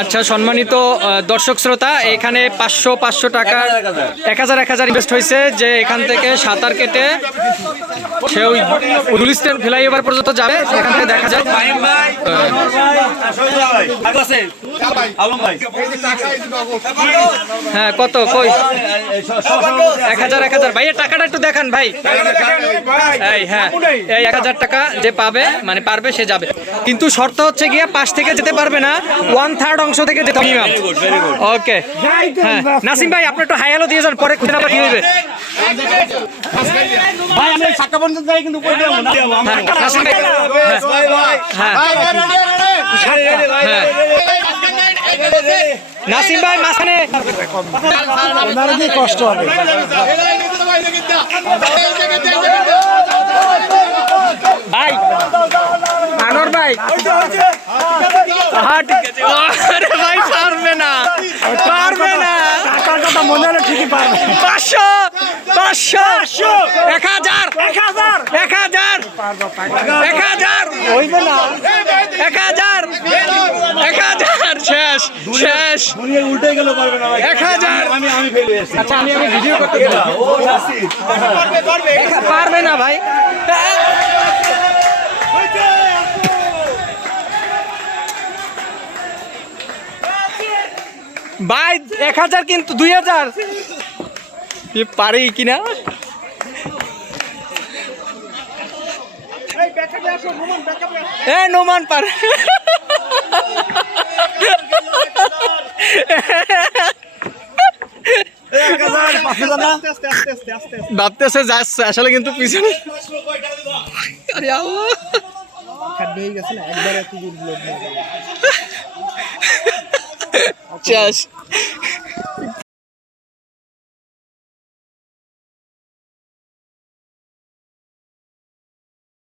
আচ্ছা সম্মানিত দর্শক শ্রোতা, এখানে পাঁচশো পাঁচশো টাকা এক হাজার এক হাজার ইনভেস্ট হয়েছে, যে এখান থেকে সাঁতার কেটে সে ওই ফ্লাইওভার পর্যন্ত যাবে এখান থেকে দেখা যায় হ্যাঁ কত কই এক হাজার এক হাজার ভাইয়া টাকাটা একটু দেখান ভাই এই হ্যাঁ এই এক হাজার টাকা যে পাবে মানে পারবে সে যাবে কিন্তু শর্ত হচ্ছে গিয়ে পাশ থেকে যেতে পারবে না ওয়ান থার্ড অংশ থেকে যেতে মিনিমাম ওকে হ্যাঁ নাসিম ভাই আপনি একটু হাই হ্যালো দিয়ে যান পরে খুঁজে না কি হইবে ভাই সাতটা পর্যন্ত যাই কিন্তু হ্যাঁ, নাসিম ভাই হ্যাঁ হ্যাঁ নাসিম ভাই মাঝখানে ওনার কি কষ্ট হবে ভাই আনোর ভাই হ্যাঁ ঠিক আছে আরে ভাই পারবে না পারবে না টাকার কথা মনে হলে ঠিকই পারবে পাঁচশো পাঁচশো এক হাজার এক হাজার এক হাজার এক হাজার হইবে না এক হাজার এক হাজার শেষ শেষ। দুনিয়া উল্টে গেল পারবে না ভাই। এক হাজার। আমি আমি ফেলে আচ্ছা আমি আমি ভিডিও করতে পারবে। না ভাই। ভাই এক হাজার কিন্তু দুই হাজার। পারে কিনা এ নোমান পারে ভাবতেছে যাচ্ছে আসলে কিন্তু পিছনে আরে আল্লাহ। শেষ